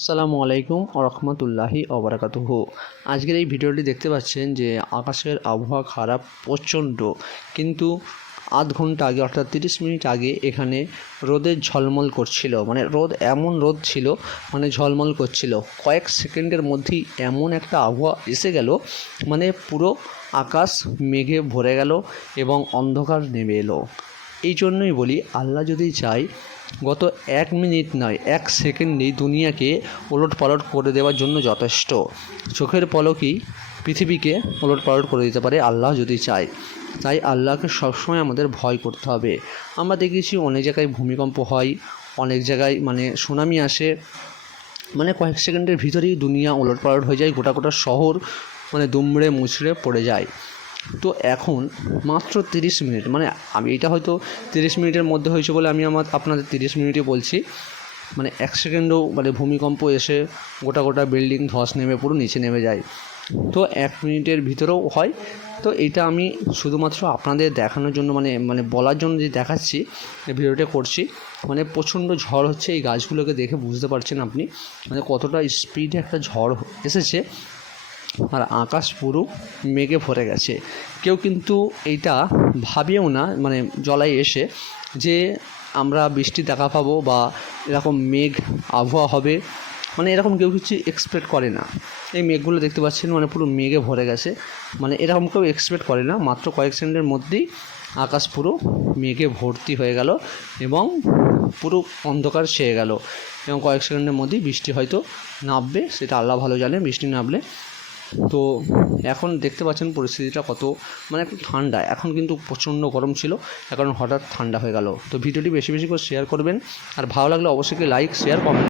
আসসালামু আলাইকুম রহমতুল্লাহি ওবরাকাতুহু। আজকের এই ভিডিওটি দেখতে পাচ্ছেন যে আকাশের আবহাওয়া খারাপ প্রচণ্ড, কিন্তু আধ ঘন্টা আগে অর্থাৎ 30 মিনিট আগে এখানে রোদের ঝলমল করছিল, মানে এমন রোদ ছিল, মানে ঝলমল করছিল। কয়েক সেকেন্ডের মধ্যেই এমন একটা আবহাওয়া এসে গেল, মানে পুরো আকাশ মেঘে ভরে গেল এবং অন্ধকার নেমে এলো। এই জন্যই বলি, আল্লাহ যদি চায় গত 1 মিনিট নয় 1 সেকেন্ডেই দুনিয়াকে ওলটপালট করে দেওয়ার জন্য যথেষ্ট। চোখের পলকেই পৃথিবীকে ওলটপালট করে দিতে পারে আল্লাহ যদি চায়। তাই আল্লাহকে সবসময় আমাদের ভয় করতে হবে। আমরা দেখেছি অনেক জায়গায় ভূমিকম্প হয়, অনেক জায়গায় মানে সুনামি আসে, মানে কয়েক সেকেন্ডের ভিতরেই দুনিয়া ওলটপালট হয়ে যায়, গোটা গোটা শহর মানে দুমড়ে মুচড়ে পড়ে যায়। তো এখন মাত্র 30 মিনিট, মানে আমি এটা হয়তো 30 মিনিটের মধ্যে হয়েছে বলে আমি আপনাদের 30 মিনিটে বলছি, মানে 1 সেকেন্ডও মানে ভূমিকম্প এসে গোটা গোটা বিল্ডিং ধস নেমে পুরো নিচে নেমে যায়। তো 1 মিনিটের ভিতরেও হয়। তো এটা আমি শুধুমাত্র আপনাদের দেখানোর জন্য মানে বলার জন্য যে দেখাচ্ছি, এই ভিডিওটা করছি। মানে প্রচণ্ড ঝড় হচ্ছে, এই গাছগুলোকে দেখে বুঝতে পারছেন আপনি মানে কতটা স্পিডে একটা ঝড় এসেছে। আর আকাশ পুরো মেঘে ভরে গেছে। কেউ কিন্তু এইটা ভাবেও না, মানে জলায় এসে যে আমরা বৃষ্টি দেখা পাবো বা এরকম মেঘ আবহাওয়া হবে, মানে এরকম কেউ কিছু এক্সপেক্ট করে না। এই মেঘগুলো দেখতে পাচ্ছেন মানে পুরো মেঘে ভরে গেছে, মানে এরকম কেউ এক্সপেক্ট করে না। মাত্র কয়েক সেকেন্ডের মধ্যেই আকাশ পুরো মেঘে ভর্তি হয়ে গেল এবং পুরো অন্ধকার ছেয়ে গেল, এবং কয়েক সেকেন্ডের মধ্যেই বৃষ্টি হয়তো নামবে, সেটা আল্লাহ ভালো জানে বৃষ্টি নামলে। তো এখন দেখতে পাচ্ছেন পরিস্থিতিটা কত মানে একটু ঠান্ডা। এখন কিন্তু প্রচণ্ড গরম ছিল, এখন হঠাৎ ঠান্ডা হয়ে গেল। তো ভিডিওটি বেশি বেশি করে শেয়ার করবেন, আর ভালো লাগলে অবশ্যই লাইক শেয়ার কমেন্ট